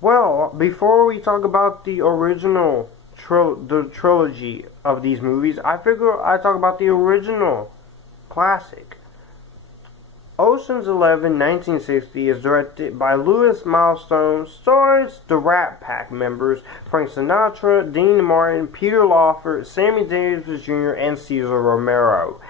Well, before we talk about the original the trilogy of these movies, I figure I talk about the original classic. Ocean's 11, 1960 is directed by Louis Milestone, stars the Rat Pack members Frank Sinatra, Dean Martin, Peter Lawford, Sammy Davis Jr., and Cesar Romero.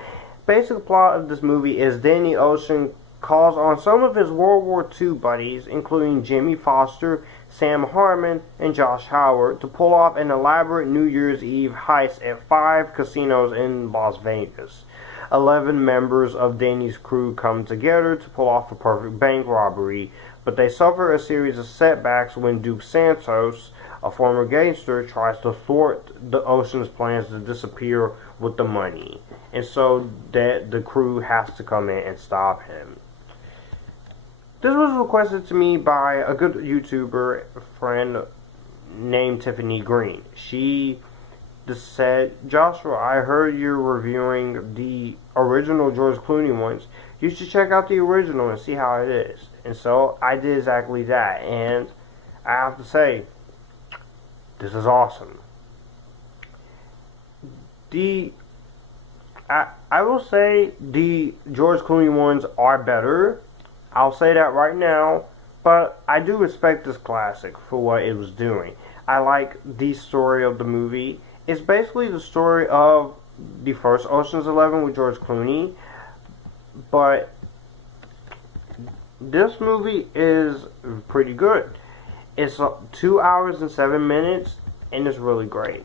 Basic plot of this movie is Danny Ocean calls on some of his World War II buddies, including Jimmy Foster, Sam Harmon, and Josh Howard, to pull off an elaborate New Year's Eve heist at 5 casinos in Las Vegas. 11 members of Danny's crew come together to pull off the perfect bank robbery, but they suffer a series of setbacks when Duke Santos, a former gangster, tries to thwart the Ocean's plans to disappear with the money, and so that the crew has to come in and stop him. This was requested to me by a good YouTuber friend named Tiffany Green. She just said, Joshua, I heard you're reviewing the original George Clooney ones. You should check out the original and see how it is. And so I did exactly that. And I have to say, this is awesome. I will say the George Clooney ones are better. I'll say that right now. But I do respect this classic for what it was doing. I like the story of the movie. It's basically the story of the first Ocean's 11 with George Clooney, but this movie is pretty good. It's 2 hours and 7 minutes, and it's really great.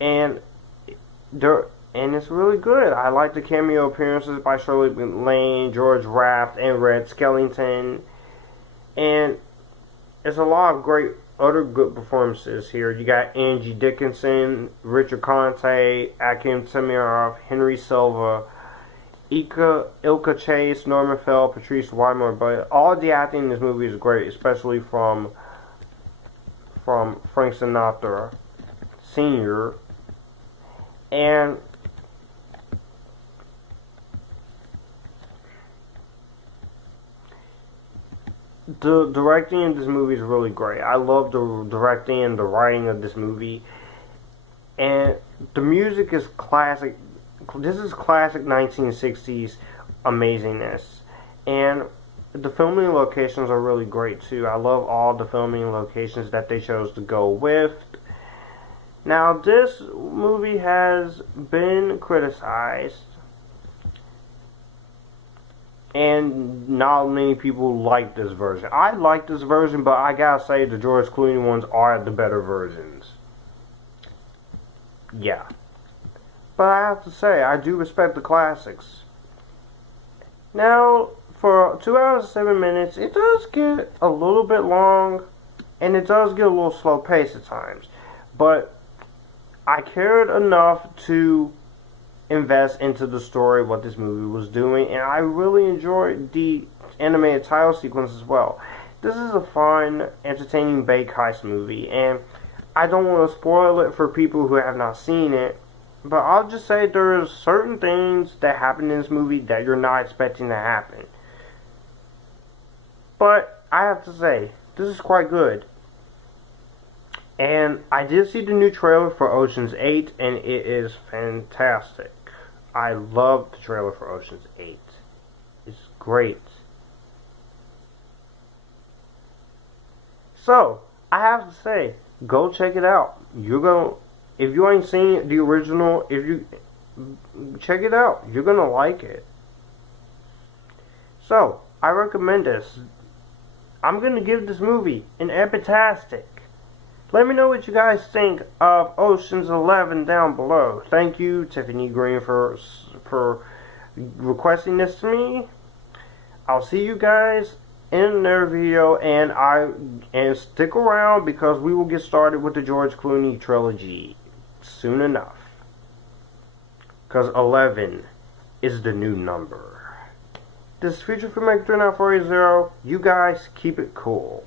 And it's really good. I like the cameo appearances by Shirley Lane, George Raft, and Red Skellington, and it's a lot of great other good performances here. You got Angie Dickinson, Richard Conte, Akim Tamiroff, Henry Silva, Ilka Chase, Norman Fell, Patrice, Wymore. But all the acting in this movie is great, especially from Frank Sinatra Sr. And the directing in this movie is really great. I love the directing and the writing of this movie. And the music is classic. This is classic 1960s amazingness. And the filming locations are really great too. I love all the filming locations that they chose to go with. Now, this movie has been criticized, and not many people like this version. I like this version, but I gotta say the George Clooney ones are the better versions. Yeah. But I have to say, I do respect the classics. Now, for 2 hours and 7 minutes, it does get a little bit long, and it does get a little slow pace at times. But I cared enough to invest into the story, what this movie was doing, and I really enjoyed the animated title sequence as well. This is a fun, entertaining bank heist movie, and I don't want to spoil it for people who have not seen it, but I'll just say there's certain things that happen in this movie that you're not expecting to happen. But I have to say, this is quite good. And I did see the new trailer for Ocean's 8, and it is fantastic. I love the trailer for Ocean's 8. It's great. So, I have to say, go check it out. If you ain't seen the original, if you check it out, you're gonna like it. So, I recommend this. I'm gonna give this movie an epitastic. Let me know what you guys think of Ocean's 11 down below. Thank you, Tiffany Green, for requesting this to me. I'll see you guys in another video, and stick around because we will get started with the George Clooney trilogy soon enough. Because 11 is the new number. This is Future Filmmaker 39480. You guys keep it cool.